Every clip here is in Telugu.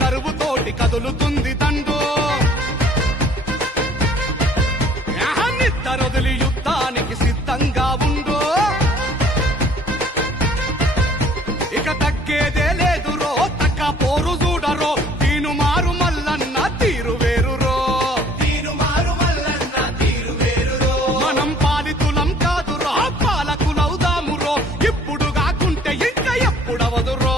దరువుతోటి కదులుతుంది దండు నిద్దరొదిలి యుద్ధానికి సిద్ధంగా ఉండు ఇక తగ్గేదే లేదు రో తక్క పోరు చూడరో తీను మారు మల్లన్న తీరు వేరురో మనం పాలితులం కాదురో పాలకులవుదామురో ఇప్పుడు కాకుంటే ఇంకా ఎప్పుడవదురో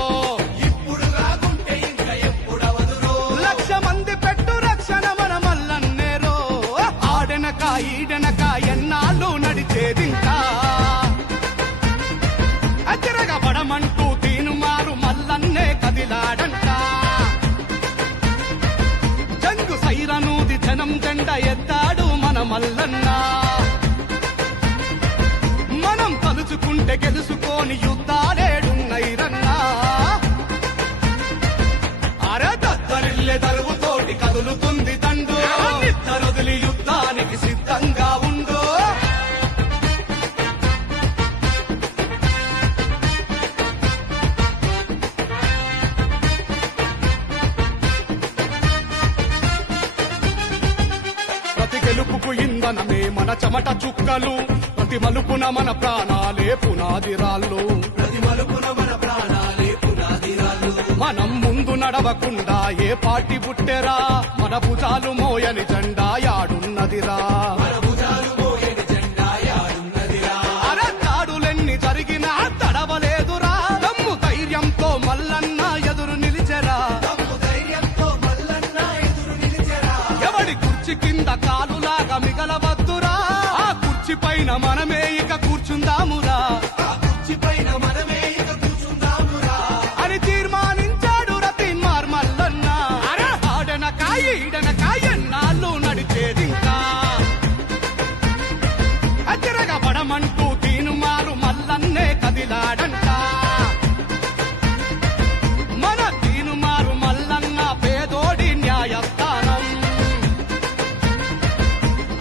ఈడనక ఎన్నాళ్ళు నడిచేదింకా అతిరగబడమంటూ తీను మారు మల్లన్నే కదిలాడంట జంగు సైరనూది జనం జెండ ఎత్తాడు మన మల్లన్న మనం తలుచుకుంటే గెలుచుకోని యుద్ధాలేడున్నైరన్నా అరదద్దరిల్లె దరువుతోటి కదులుతుంది దండు నిద్దరొదిలి యుద్ధానికి సిద్ధంగా ఉండు ప్రతి గెలుపుకు ఇంధనమే మన చెమట చుక్కలు ప్రతి మలుపున మన ప్రాణాలే పునాదిరాళ్ళు మనం ముందు నడవకుండా ఏ పార్టీ పుట్టెరా మన భుజాలు మోయని జెండా యాడున్నదిరా అరతాడులెన్ని జరిగినా తడవలేదురా దమ్ము ధైర్యంతో మల్లన్న ఎదురు నిలిచెరా ఎవడి కుర్చీ కింద కాలులాగా మిగలవద్దురా ఆ కుర్చీ పైన మనమే ఇక కూర్చుందామురా అని తీర్మానించాడు రతీన్మార్ మల్లన్న ఈడనక ఎన్నాళ్ళు నడిచేదింకా అతిరగబడమంటూ తీను మారు మల్లన్నే కదిలాడంట మన తీను మారు మల్లన్న పేదోడి న్యాయస్థానం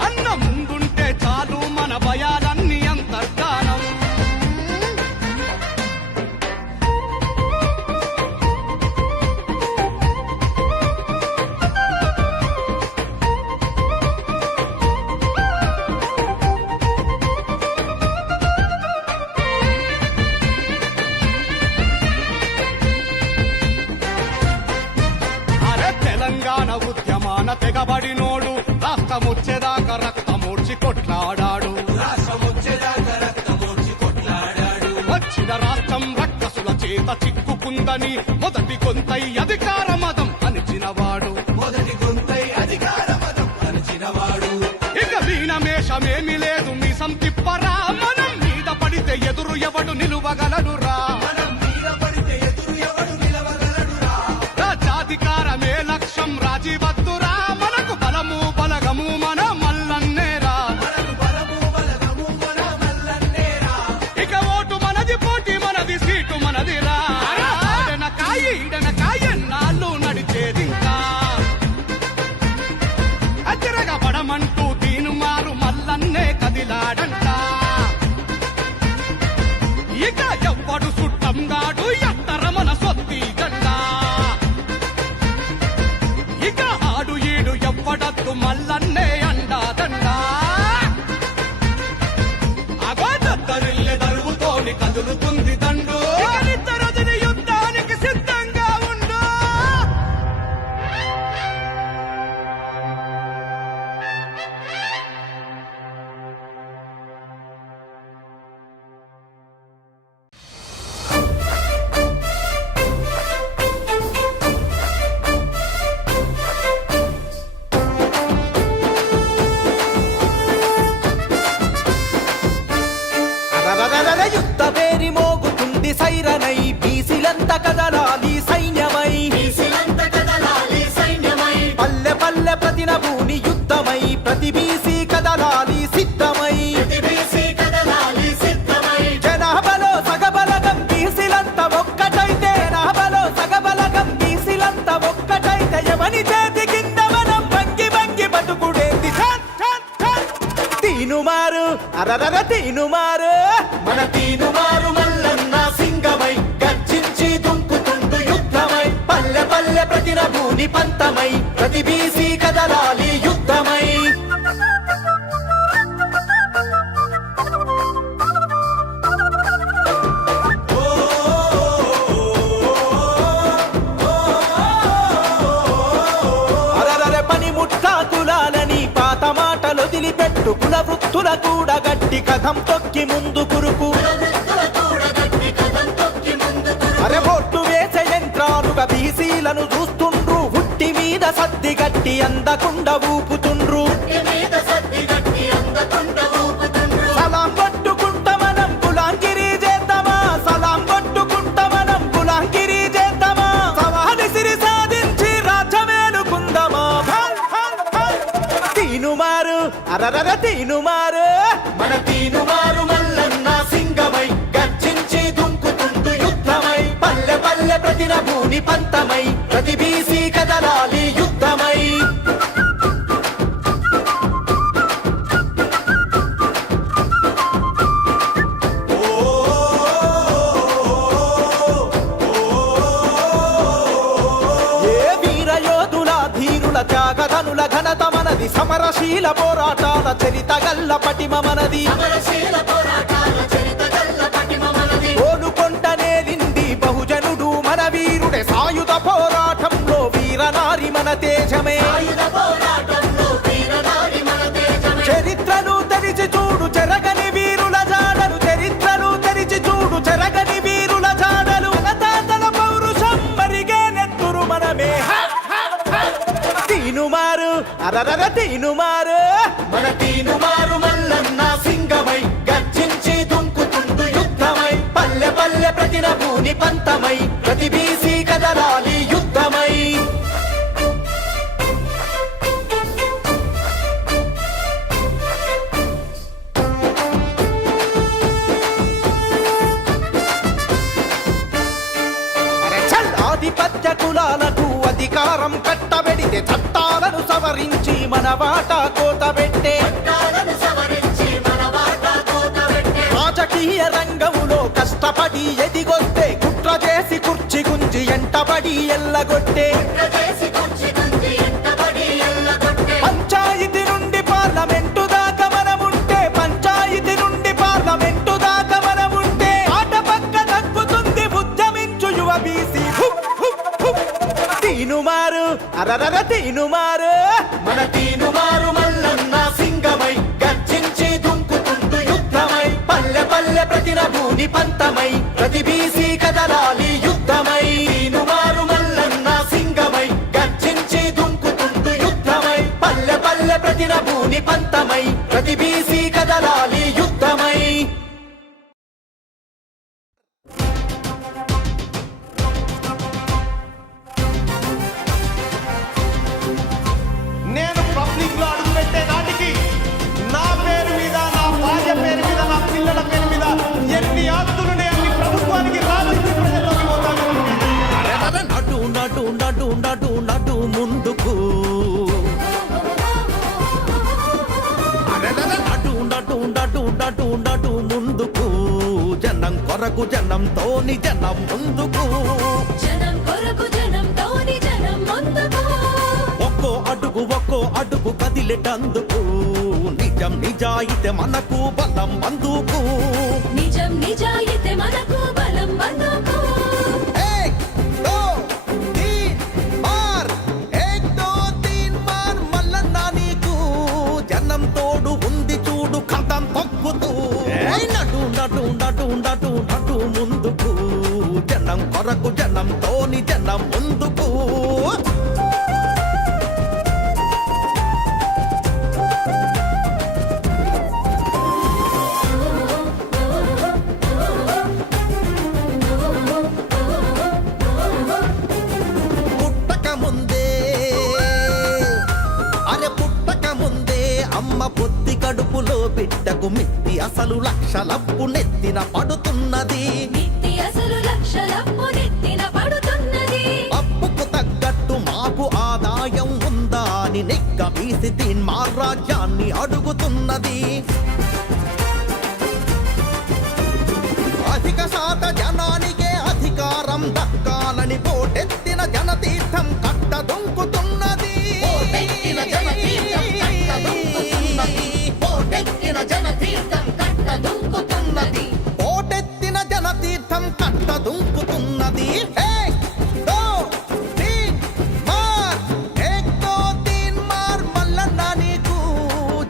అన్న ముందుంటే చాలు మన భయాలన్నీ అంతర్ధానం తెలంగాణ ఉద్యమాన తెగబడినోడు రాష్ట్రముచ్చేదాకా రక్తమూడ్చి కొట్లాడాడు వచ్చిన రాష్ట్రం రక్కసుల చేత చిక్కుకుందని మొదటి గొంతై అధికార మదం అణిచినవాడు ఇక మీనమేషమేమి లేదు మీసం తిప్పరా మనం మీద పడితే ఎదురు ఎవడు నిలువగలడురా రాజ్యాధికారమే లక్ష్యం రాజీవద్దురా మనకు బలము బలగము మన మల్లన్నేరా ఇక ఓటు మనది పోటీ మనది సీటు మనదిరా ఈడనక ఎన్నాళ్ళు నడిచేదింకా అతిరగబడమంటూ తీను మారు మల్లన్నే కదిలాడంట ఇక ఎవ్వడు సుట్టంగాడు ఎత్తర మన సొత్తి జెండా ఇక ఆడు ఈడు ఎవ్వడద్దు మల్లన్నే అండాదండా అగోదరిల్లె దరువుతోని కదులుతుంది దండు నిద్దరొదిలి యుద్ధానికి సిద్ధంగా ఉండు యుద్ధ పేరి మోగుతుంది సైరనై బీసీలంత కదలాలి సైన్యమై పల్లె పల్లె ప్రతి నభూని యుద్ధమై ప్రతి బీసీ కదలాలి సిద్ధమై అరరర తీనుమారు మన తీనుమారు మల్లన్న సింగమై గర్జించి దుంకుతుండు యుద్ధమై పల్లె పల్లె ప్రతిన భూని పంతమై ప్రతి బీసీ కదలాలి యుద్ధమై అరరర పనిముట్ల కులాలని పాత మాటలు వదిలిపెట్టు కుల వృత్తుల కూడా గట్టి కథం తొక్కి ముందు కురుకు అరే బొట్టు వేసే యంత్రాలుగా బీసీలను చూస్తుండ్రు హుట్టి మీద సద్ది గట్టి అందకుండా ఊపుతుండ్రు సలాం కొట్టుకుంటా మనం గులాంగిరి చేద్దామా సలాం కొట్టుకుంటా మనం గులాంగిరి చేద్దామా సవాలి సిరి సాధించి రాజ్యమేలుకుందామా తీనుమారు అరరర తీనుమారు మన తీనుమారు మల్లన్న సింగమై గర్జించి దుంకుతుండు యుద్ధమై పల్లె పల్లె ప్రతిన భూని పంతమై ప్రతి బీసీ కదలాలి యుద్ధమై ఏ వీరయోధుల ధీరుల త్యాగధనుల ఘనత మనది సమరశీల పోరాటాల చరిత గల్ల పటిమ మనది ఓలుకొండనేలింది బహుజనుడు మన వీరుడే సాయుధ పోరాటంలో వీరనారి మన తేజమే చరిత్రను తెరిచి చూడు చెరగని వీరుల జాడలు చరిత్రను తెరిచి చూడు చెరగని వీరుల జాడలు తాతల పౌరుషం మరిగే నెత్తురు మనమే తీనుమారు అరరర తీనుమారు మన తీనుమారు మల్లన్న సింగమై గర్జించి దుంకుతుండు యుద్ధమై పల్లె పల్లె ప్రతిన భూని పంతమై ప్రతి బీసీ కదలాలి యుద్ధమై చల్ ఆధిపత్య కులాలకు అధికారం కట్టబెడితే చట్టాలను సవరించి మన వాటా కోతబెట్టే రాజకీయ రంగములో కష్టపడి ఎదిగొస్తే కుట్ర చేసి కుర్చీ గుంజి ఎంటబడి ఎల్లగొట్టే పంచాయతీ నుండి పార్లమెంటు దాకా మనముంటే పంచాయతీ నుండి పార్లమెంటు దాకా మనముంటే ఆట పక్క తగ్గుతుంది ఉద్యమించు యువ బీసీ తీనుమారు అరరర తీనుమారు మన తీనుమారు మల్లన్న సింగమై గర్జించి దుంకుతుండు యుద్ధమై పల్లె పల్లె ప్రతిన భూని పంతమై ప్రతి బీసీ కదలాలి యుద్ధమై తీనుమారు మల్లన్న సింగమై గర్జించి దుంకుతుండు యుద్ధమై పల్లె పల్లె ప్రతిన భూని పంతమై ప్రతి బీసీ కదలాలి యుద్ధమై నేను పబ్లిక్ లో అడుగు పెట్టే నాటికి నా పేరు మీద నా భార్య పేరు మీద నా పిల్లల పేరు మీద ఎన్ని ఆస్తులున్నాయి అన్ని ప్రభుత్వానికి రాజకీయ ప్రజల్లోకి పోతాను నడు నడు నడు నడు నడు ముందుకు నడు నడు నడు నడు నడు ముందుకు జనం కొరకు జనంతోని జనం ముందుకు జనం కొరకు జనంతోని జనం ముందుకు ఒక్కో అడుగు కదిలేటందుకు నిజం నిజాయితీ మనకు బలం బందుకు నిజం నిజాయితీ మనకు బలం బందుకు एक दो तीन मार एक दो तीन मार మల్లన్న నీకు జనం తోడు ఉంది చూడు కథం తొక్కుతూ నడు నడు నడు నడు నడు ముందుకు జనం కొరకు జనంతోని జనం ముందుకు పుట్టక ముందే అరే పుట్టక ముందే అమ్మ పొత్తి కడుపులో బిడ్డకు మిత్తి అసలు లక్షలప్పు నెత్తిన పడుతున్నది నిత్తి అసలు లక్షలప్పు నెత్తిన పడుతున్నది అప్పుకు తగ్గట్టు మాకు ఆదాయం ఉందా అని నిగ్గ బీసి తీన్మార్ రాజ్యాన్ని అడుగుతున్నది అధిక శాత జనానికే అధికారం దక్కాలని పోటెత్తిన జనతీర్థం కట్టదొంకుతున్నది. పోటెత్తిన జనతీర్థం కట్టదొంకుతున్నది. పోటెత్తిన జనతీర్థం కట్టదొంకుతున్నది. పోటెత్తిన జనతీర్థం కట్టదొంకుతున్నది. ఏక్ దో తీన్ మార్, ఏక్ దో తీన్ మార్ మల్లన్న నీకు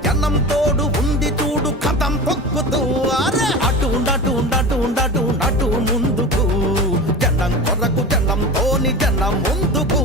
జనం తోడు ఉంది చూడు కథం తొక్కుతూ. అరే అటు ఉండటు ఉండటు ఉండటు నటు ముందుకు జనం కొరకు జనంతోని జనం ముందుకు.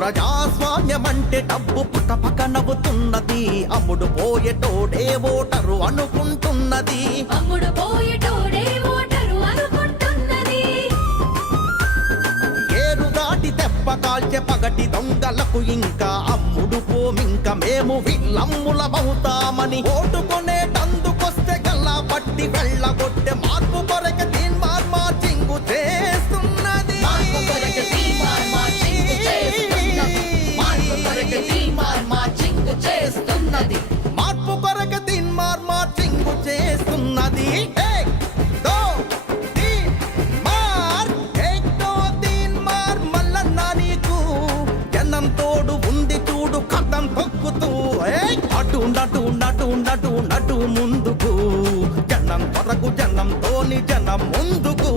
ప్రజాస్వామ్యమంటే డబ్బు పుట్టపక్క నవ్వుతున్నది. అమ్ముడు పోయేటోడే ఓటరు అనుకుంటున్నది. అమ్ముడు పోయేటోడే ఓటరు అనుకుంటున్నది. ఏరు దాటి దెబ్బ కాల్చే పగటి దొంగలకు ఇంకా అమ్ముడు పోమింక మేము విల్లమ్ములమవుతామని ఓటుకొనేటందుకొస్తే గల్లా పట్టి వెళ్ళగొట్టే మార్పు కొరక దీన్ మార్ మార్చింగు చేస్తున్నది. మార్పు కొరకు తీర్మార్ మార్చింగ్ చేస్తున్నది. మార్పు కొరకు తీర్మార్ మార్చింగ్ చేస్తున్నది. మార్పు కొరకు దీన్ మార్ మార్చింగు చేస్తున్నది. ఏక్ దో తీన్ మార్, ఏక్ దో తీన్ మార్ మల్లన్న నీకు జనం తోడు ఉంది చూడు కథం తొక్కుతూ. ఏక్ అటు ఉండటు ఉండటు ఉండటు నటు ముందుకు జనం కొరకు జనంతోని జనం ముందుకు.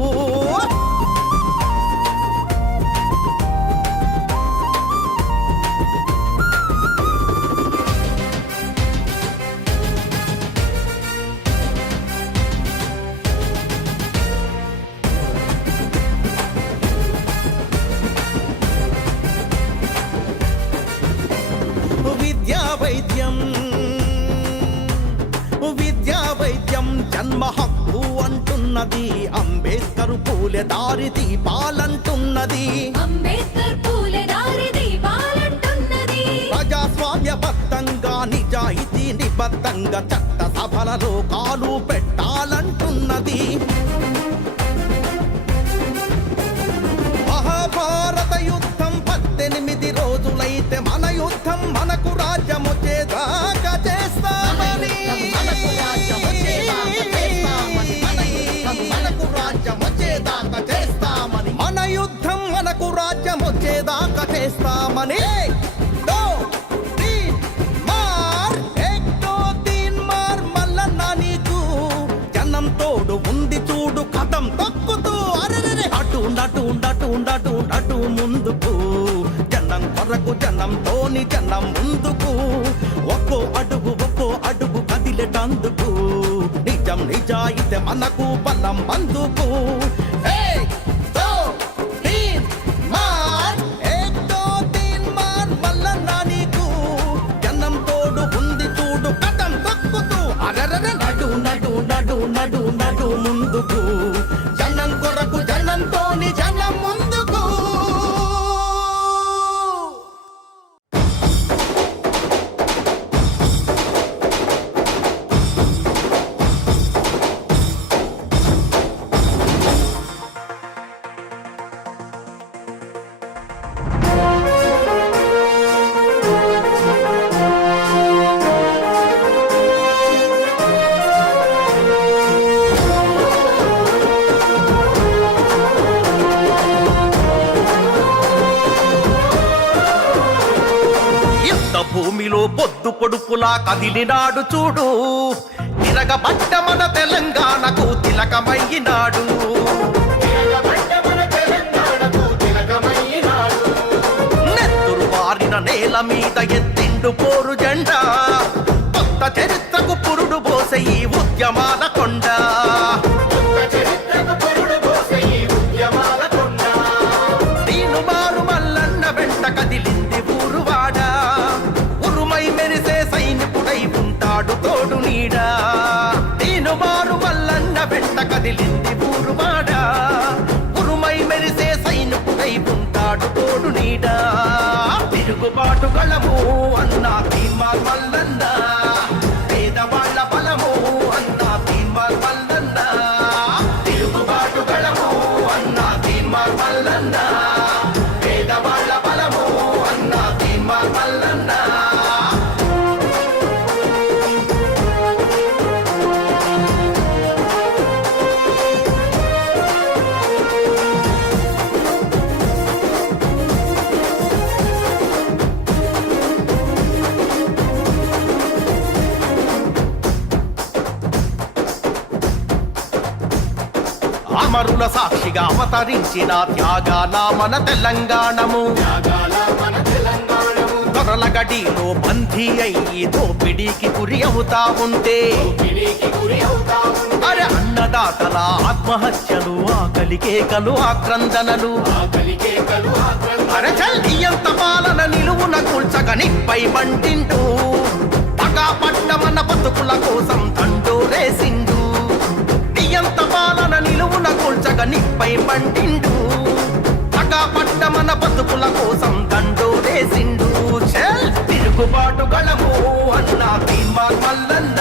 విద్యా వైద్యం జన్మ హక్కు అంటున్నది. అంబేద్కర్ పూలే దారి దీపాలంటున్నది. అంబేద్కర్ పూలే దారి దీపాలంటున్నది. ప్రజాస్వామ్యబద్ధంగా నిజాయితీ నిబద్ధంగా చట్ట సభలలో కాలు పెట్టాలంటున్నది. మహాభారత యుద్ధం 18 రోజులైతే మన యుద్ధం మనకు రాజ్యం వచ్చేదాకా చేస్తామని. మనకు రాజ్యం వచ్చేదాకా చేస్తామని. మన యుద్ధం మనకు రాజ్యం వచ్చేదాకా చేస్తామని. మన యుద్ధం మనకు రాజ్యం వచ్చేదాకా చేస్తామని. దో తీన్ మార్, ఏక్ దో తీన్ మార్ మల్లన్న నీకు జనం తోడు ఉంది చూడు కథం తొక్కుతూ. అరెరెరె అటు ఉండటు ఉండటు ఉండటు నటు ముందుకు జనం కొరకు జనంతోని జనం ముందుకు. ఒక్కో అడుగు కదిలేటందుకు నిజం నిజాయితీ మనకు బలం బందుకు. ఏక్ దో తీన్ మార్, ఏక్ దో తీన్ మార్ మల్లన్న నీకు జనం తోడు ఉంది చూడు కథం తొక్కుతూ. అరెరెరె నడు నడు నడు నడు నడు ముందుకు జనం కొరకు జనంతోని జనం ముందుకు. భూమిలో పొద్దు పొడుపులా కదిలినాడు చూడు. తిరగబడ్డ మన తెలంగాణకు తిలకమయ్యినాడు. నెత్తురు వారిన నేల మీద ఎత్తిండు పోరు జెండా. కొత్త చరిత్రకు పురుడు పోసే ఈ ఉద్యమాల కొండ. దీను మారు మల్లన్న వెంట కదిలింది ఊరువాడ. ఉరుమై మెరిసే సైనికుడై ఉంటాడు తోడు నీడా. దీను మారు మల్లన్న వెంట కదిలింది ఊరువాడ. ఉరుమై మెరిసే సైనికుడై ఉంటాడు తోడు నీడా. తిరుగుబాటుగళము అన్న తీన్మార్ మల్లన్న పేదవాళ్ళ బలము అన్న తీన్మార్ మల్లన్న తిరుగుబాటుగళము అన్న తీన్మార్ మల్లన్న పేదవాళ్ళ బలము అన్న తీన్మార్ మల్లన్న అమరుల సాక్షిగా అవతరించిన త్యాగాల మన తెలంగాణము దొరల గడిలో బందీ అయ్యి దోపిడీకి గురి అవుతా ఉంటే అరే అన్నదాతల ఆత్మహత్యలు ఆకలి కేకలు ఆక్రందనలు అరే చల్లియంత పాలన నిలువున కూల్చక నిప్పై మంటింటూ పగా పట్ట మన బతుకుల కోసం తండోరేసిండు ఎంత పాలన నిలువున కూల్చక నిప్పై మంటిండు పగా పట్ట మన బతుకుల కోసం దండోరేసిండు తిరుగుబాటుగళము అన్న తీన్మార్ మల్లన్న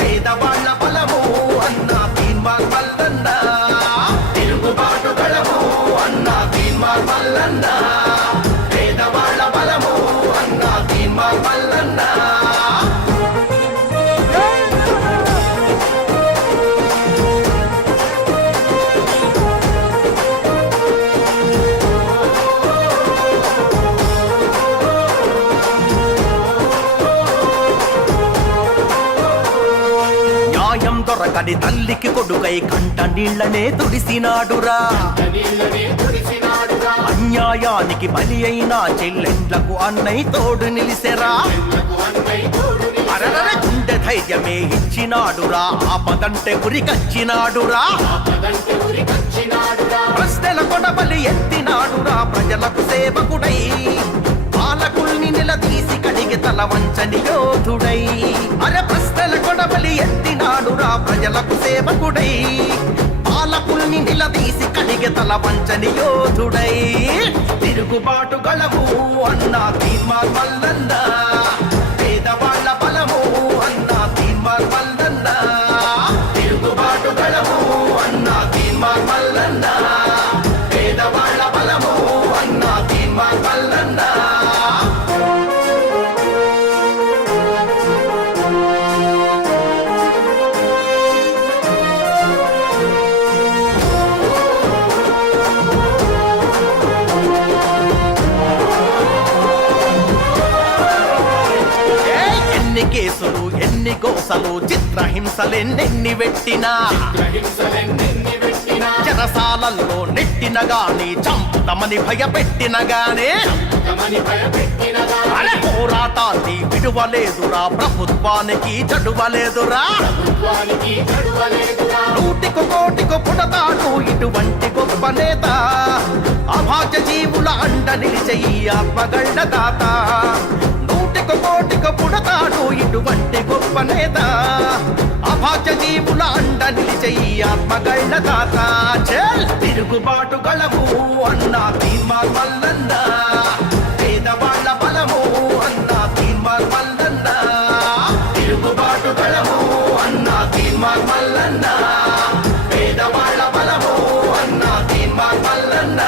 పేదవాళ్ళ బలము అన్న తీన్మార్ మల్లన్న తిరుగుబాటుగళము అన్న తీన్మార్ మల్లన్న పేదవాళ్ళ బలము అన్న తీన్మార్ మల్లన్న దొరకని తల్లికి కొడుకై కంట నీళ్లనే తుడిసినాడురా అన్యాయానికి బలి అయిన చెల్లెండ్లకు అన్నయ్య తోడు నిలిసెరా అరరర గుండె ధైర్యమే ఇచ్చినాడురా ఆపదంటే ఉరికచ్చినాడురా ప్రశ్నల కొడబలి ఎత్తినాడురా ప్రజలకు సేవకుడై పాలకుల్ని నిలదీసి కడిగి తల వంచని యోధుడై అరే ప్రశ్నల కొడబలి ఎత్తినాడురా ప్రజలకు సేవకుడై పాలకుల్ని నిలదీసి కడిగి తల వంచని యోధుడై తిరుగుబాటుగళము అన్న తీన్మార్ మల్లన్న పేదవాళ్ళ బలము అన్న తీన్మార్ మల్లన్న తిరుగుబాటుగళము అన్న తీన్మార్ మల్లన్న పేదవాళ్ళ బలము అన్న తీన్మార్ మల్లన్న కేసులు ఎన్ని గోసలు చిత్రహింసలెన్నెన్ని పెట్టినా చెరసాలల్లో నెట్టిన గాని చంపుతమని భయపెట్టిన గానే అరే పోరాటాన్ని విడువలేదురా ప్రభుత్వానికి చడువలేదురా నూటికి కోటికి పుడతాడు ఇటువంటి గొప్ప నేత అభాగ్య జీవుల అండ నిలిచయి ఆత్మగళ్ళ దాత నూటికి కోటికి పుడతాడు ఇటువంటి గొప్ప నేత అభాగ్య జీవుల అండ నిలిచయి ఆత్మగళ్ళ దాత తిరుగుబాటుగళము అన్న తీన్మార్ మల్లన్న పేదవాళ్ళ బలము అన్న తీన్మార్ మల్లన్న తిరుగుబాటుగళము అన్న తీన్మార్ మల్లన్న పేదవాళ్ళ బలము అన్న తీన్మార్ మల్లన్న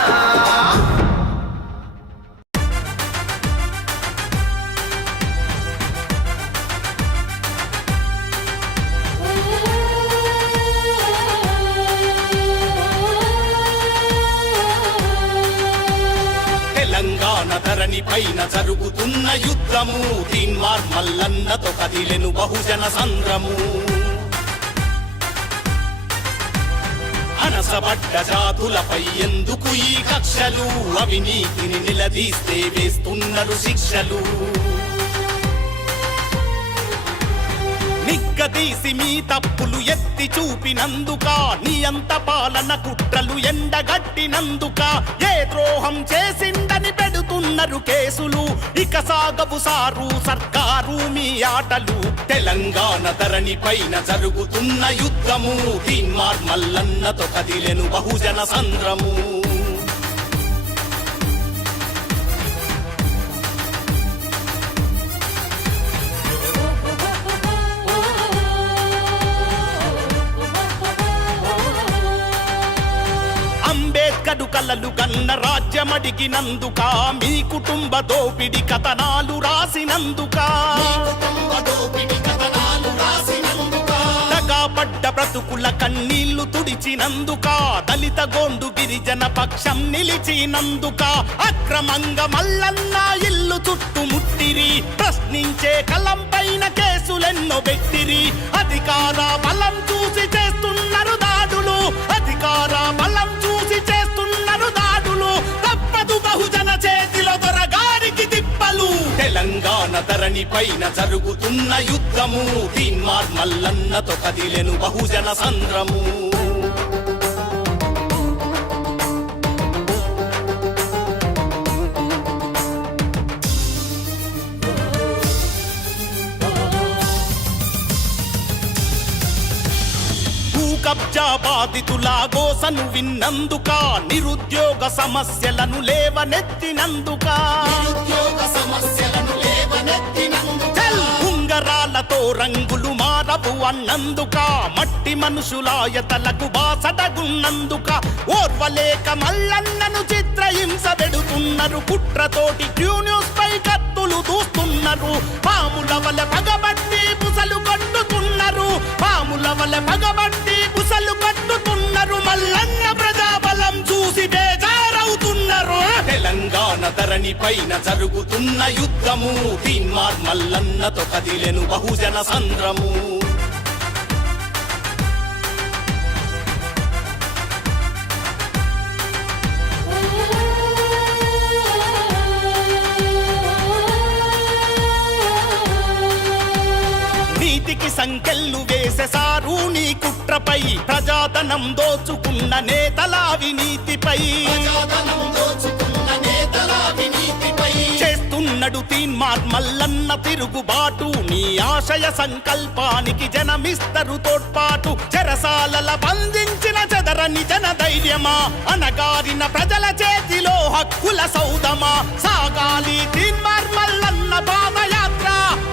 ధరణి పైన జరుగుతున్న యుద్ధము తీన్మార్ మల్లన్నతో కదిలెను బహుజన సంద్రము అనసబడ్డ జాతులపై ఎందుకు ఈ కక్షలు అవినీతిని నిలదీస్తే వేస్తున్నారు శిక్షలు నిగ్గదీసి మీ తప్పులు ఎత్తి చూపినందుక నియంత పాలన కుట్రలు ఎండగట్టినందుక ఏ ద్రోహం చేసిందని పెడుతున్నారు కేసులు ఇక సాగవు సారు సర్కారు మీ ఆటలు తెలంగాణ ధరణి పైన జరుగుతున్న యుద్ధము తీన్మార్ మల్లన్నతో కదిలెను బహుజన సంద్రము ఎన్నడు కలలు గన్న రాజ్యమడిగినందుక మీ కుటుంబ దోపిడి కథనాలు రాసినందుక పడ్డ బ్రతుకుల కన్నీళ్లు తుడిచినందుక దళిత గోండు గిరిజన పక్షం నిలిచినందుక అక్రమంగా మల్లన్న ఇల్లు చుట్టుముట్టిరి ప్రశ్నించే కలం పైన కేసులెన్నో పెట్టిరి అధికార బలం చూసి చేస్తున్నారు దాడులు అధికార బలం చూసి చేస్తున్నారు దాడులు తప్పదు బహుజన చేతిలో దొరగారికి తిప్పలు తెలంగాణ ధరణి పైన జరుగుతున్న యుద్ధము తీన్మార్ మల్లన్నతో కదిలెను బహుజన సంద్రము కబ్జా బాధితుల గోసను విన్నందుక నిరుద్యోగ సమస్యలను లేవనెత్తినందుక ఉంగరాలతో రంగులు మారవు అన్నందుక మట్టి మనుషులాయతలకు బాసటగున్నందుక ఓర్వలేక మల్లన్నను చిత్రహింస పెడుతున్నారు కుట్రతోటి క్యూ న్యూస్ పై కత్తులు దూస్తున్నారు పాముల వల్ల పగబట్టి బుసలు కట్టుతున్నారు పాముల వల్ల పగబట్టి బుసలు కట్టుతున్నారు మల్లన్న ప్రజాబలం చూసి బేజారవుతున్నారు తెలంగాణ ధరణి పైన జరుగుతున్న యుద్ధము తీన్మార్ మల్లన్నతో కదిలెను బహుజన సంద్రము నీతికి సంకెళ్ళు వేసేసారు నీ కుట్రపై ప్రజాధనం దోచుకున్న నేతల అవినీతిపై చేస్తున్నడు తీన్మార్ మల్లన్న తిరుగుబాటు నీ ఆశయ సంకల్పానికి జనమిస్తరు తోడ్పాటు చెరసాలల బంధించిన చెదరని జన ధైర్యమా అనగారిన ప్రజల చేతిలో హక్కుల సౌదమా సాగాలి తీన్మార్ మల్లన్న పాదయాత్ర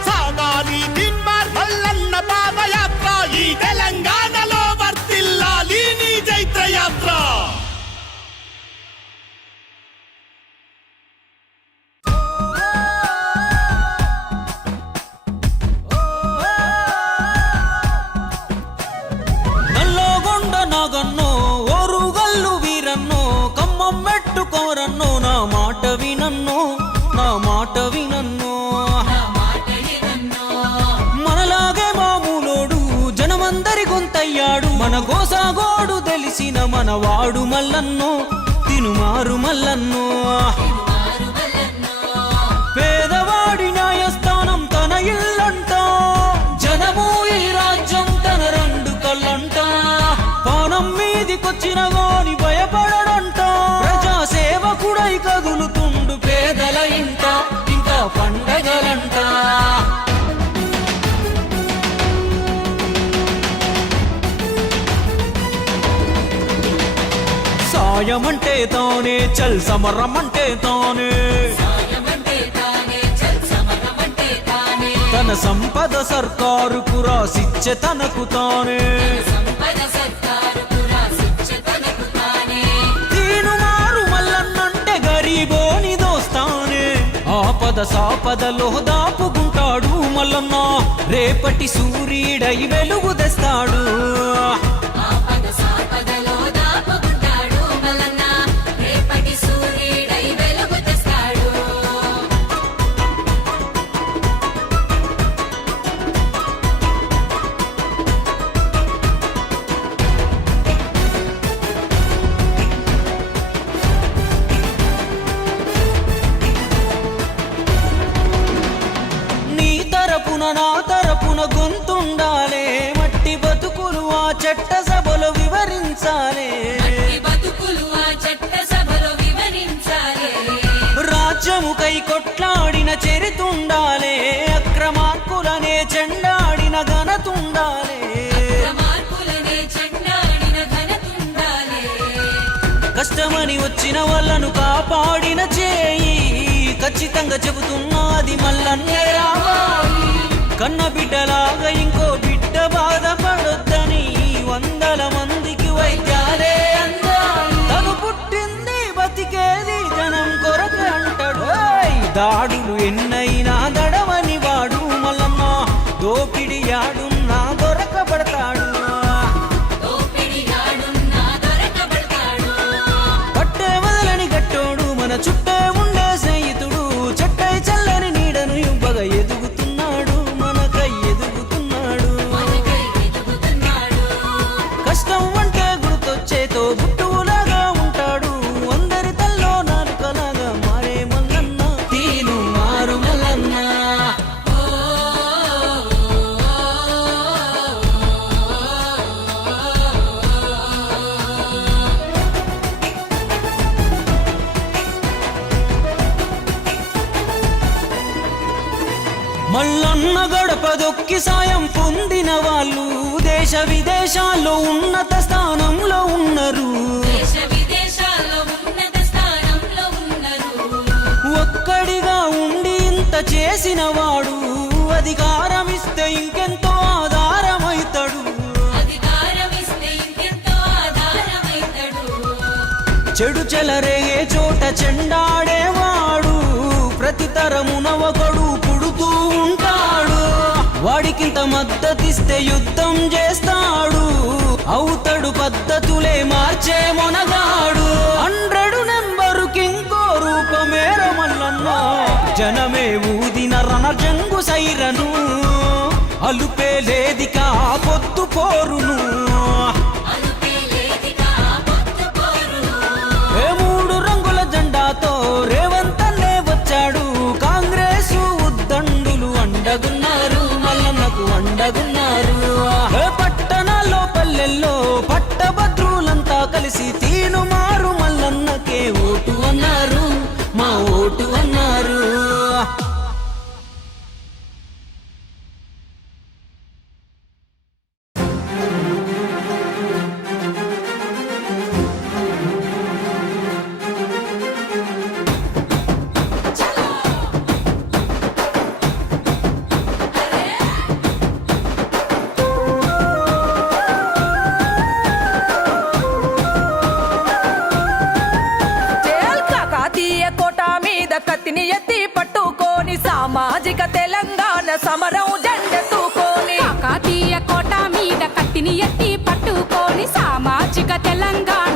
సాగాలి తీన్మార్ మల్లన్న పాదయాత్ర ఈ తెలంగాణలో వర్తిల్లాలి నీ జైత్రయాత్ర నాగన్నో ఓరుగల్లు వీరన్నో కమ్మం మెట్టుకోరన్నో నా మాట వినన్నో నా మాట వినన్నో మనలాగే మామూలోడు జనమందరి గొంతయ్యాడు మన గోసాగోడు తెలిసిన మనవాడు మల్లన్నో తినుమారు మల్లన్నో పేదవాడి న్యాయస్థానం తన ఇల్లంట జనము ఈ రాజ్యం తన రెండు కళ్ళంట పానం మీదికొచ్చిన గాని భయపడడంట ప్రజా సేవకుడై కదులుతుండు పేదల ఇంట ఇంకా పండగలంట సాయమంటే తానే చల్ సమరమంటే తానే తన సంపద సర్కారుకు రాసిచ్చే తనకు తానే తీనుమారు మల్లన్నంటే గరీబోని దోస్తానే ఆపద సాపదలో దాపుకుంటాడు మల్లన్న రేపటి సూర్యుడై వెలుగు తెస్తాడు నా తరపున గొంతుండాలే మట్టి బతుకులు ఆ చట్ట సభలో వివరించాలే రాజ్యముకై కొట్లాడిన చరితుండాలే అక్రమార్కులనే చెండాడిన ఘనతుండాలే కష్టమని వచ్చిన వాళ్ళను కాపాడిన చేయి ఖచ్చితంగా చెబుతున్నది మల్లన్నే రావాలి కన్న బిడ్డలాగా ఇంకో బిడ్డ బాధపడొద్దని 100 మందికి వైద్యాలే అందాలి తను పుట్టింది దాడులు ఎన్నైనా దడవని వాడు మల్లన్న దోపిడి యాడున్నా దొరకబడతాడు పట్టే వదలని గట్టోడు మన చుట్టే ఉండే స్నేహితుడు చెట్టై చల్లని నీడను ఇవ్వగా ఎదుగుతున్నాడు మనకై ఎదుగుతున్నాడు కష్టం అంటే గుర్తొచ్చేతో బుట్టులాగా ఉంటాడు అందరి తల్లో నాలుకలాగా మారే మల్లన్న తీను మారు మల్లన్న మల్లన్న గడప దొక్కి సాయం పొందిన వాళ్ళు దేశ విదేశాల్లో ఉన్నత స్థానంలో ఉన్నారు ఒక్కడిగా ఉండి ఇంత చేసిన వాడు అధికారం ఇస్తే ఇంకెంతో ఆధారమైతాడు చెడు చెలరేగే చోట చెండాడేవాడు ప్రతి తరమున ఒకడు పుడుతూ ఉంటాడు వాడికింత మద్దతిస్తే యుద్ధం చేస్తాడు అవుతాడు పద్ధతులే మార్చే మొనగాడు 100 నెంబరుకి ఇంకో రూపమేర మల్లన్న జనమే ఊదిన రణజంగు సైరను అలుపే లేదికా పొద్దు పోరును ఏ 3 రంగుల జెండాతో రేవంతన్నే వచ్చాడు కాంగ్రెస్ ఉద్దండులు అండగున్నారు మల్లన్నకు అండగున్నారు ఏ పట్టణాల్లో పల్లెల్లో పట్టభద్రులంతా కలిసి తీను మారు మల్లన్నకే ఓటు అన్నారు మా ఓటు అన్నారు కాకతీయ కోట మీద కత్తిని ఎత్తి పట్టుకొని సామాజిక తెలంగాణ సమరం జెండెత్తుకొని కాకతీయ కోట మీద కత్తిని ఎత్తి పట్టుకొని సామాజిక తెలంగాణ